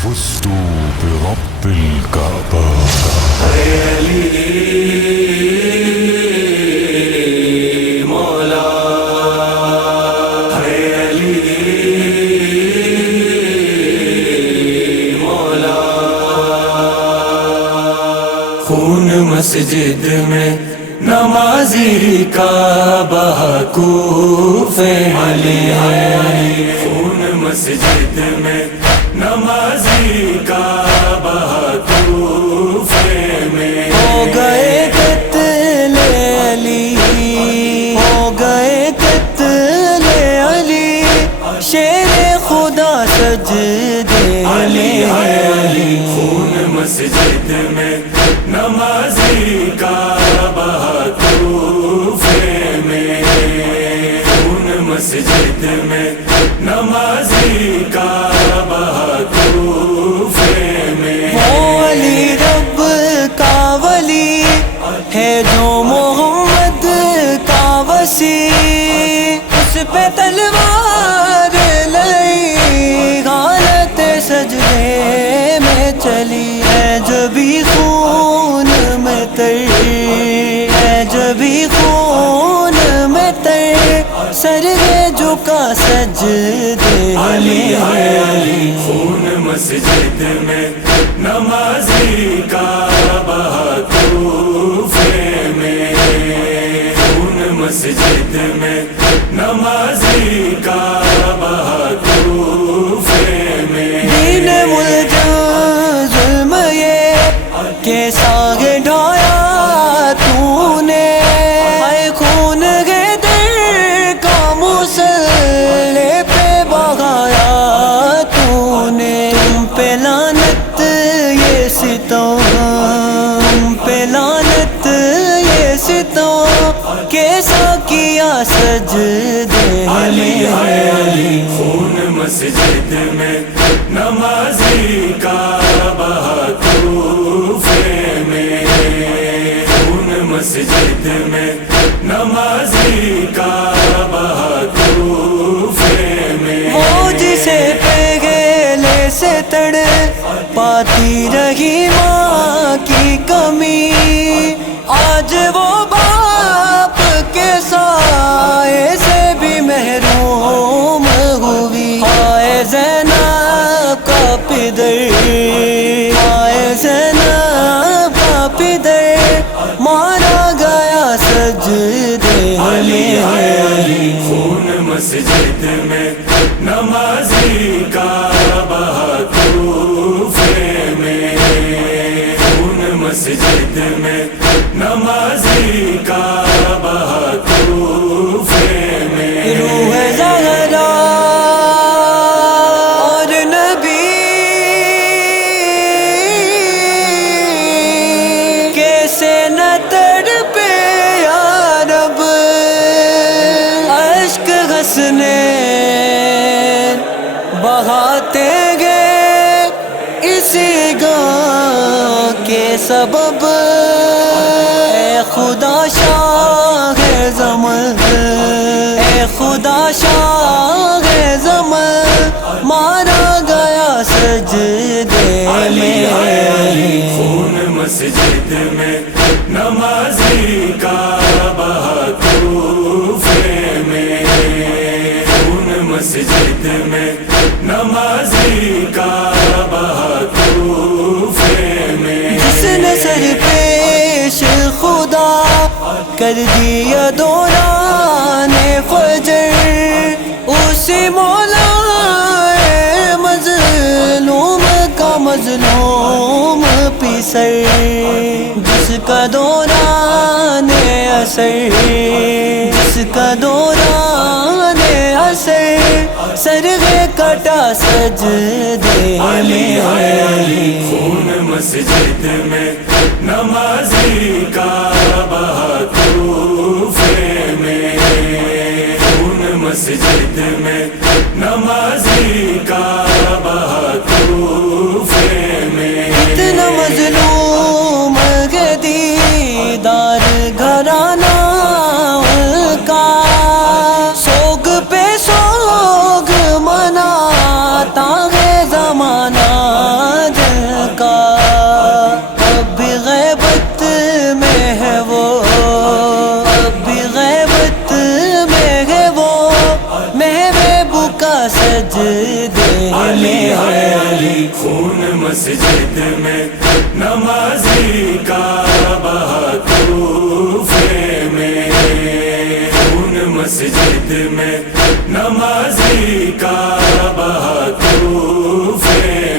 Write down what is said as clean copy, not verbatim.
فزت برب الكعبة. علی مولا علی مولا. خون مسجد میں نمازی کا بہا کوفے علی. خون مسجد میں نمازی کا بہا کوفے میں. ہو گئے قتل علی، ہو گئے قتل علی، شیر خدا سجدے علی علی. خون مسجد میں نمازی کا بہا کوفے میں. خون مسجد میں نمازی کا بہا کوفے میں. وہ علی رب کا ولی ہے جو محمد کا وسیع، اس پہ تلوار لئی حالت سجدے میں چلی ہے. جبھی خون میں تر ہے، جبھی خون میں تر سر جھکا سجدے علی علی. خون مسجد میں نمازی کا بہا کوفے میں. خون مسجد میں نمازی کا بہا کوفے میں. دین ملجم ظلم یہ کیسا ڈھایا تو نے، اے خون کے در کا مسلح پہ بغایا تو نے. تم پہ لعنت یہ ستم، تم پہ لعنت یہ ستم، کیسا کیا سجدے علی علی. خون مسجد میں نمازی کا بہا کوفے میں. خون مسجد میں نمازی کا بہا کوفے میں. وہ جسے پہلے سے تڑ پاتی رہی ماں کی کمی، آج وہ باپ کے سائے سے بھی محروم ہوئی. آئے زینب کا پدر، آئے زینب کا پدر مارا گیا سجدے علی علی. خون مسجد میں نمازی کا بہا کوفے میں. خون مسجد میں نمازی کا بہا کوفے میں. روح زہرا اور نبی کیسے نہ تڑپے یا رب، اشک حسنے بہاتے گئے اسی گاہ کے سبب. اے خدا شاہ زمن، اے خدا شاہ زمن، مارا گیا سجدے علی علی. میں. خون مسجد میں نمازی کا بہا کوفے میں. خون مسجد میں نمازی کا بہا کوفے میں. جس نے سر پیش خدا کر دیا دوران فجر، اسی مولا مظلوم کا مظلوم پیسر، جس کا دوران اثر، جس کا دوران اثر سرغ کٹا سجدے علی علی. خون مسجد میں نمازی کا بہا کوفے میں. خون مسجد میں نمازی کا بہا کوفے میں. اتنا مظلوم کے دیدار گھرانہ کا، سوگ پہ سوگ مناتا ہے زمانہ مسجد میں نمازی کا بہا کوفے میں، خون مسجد میں نمازی کا بہا کوفے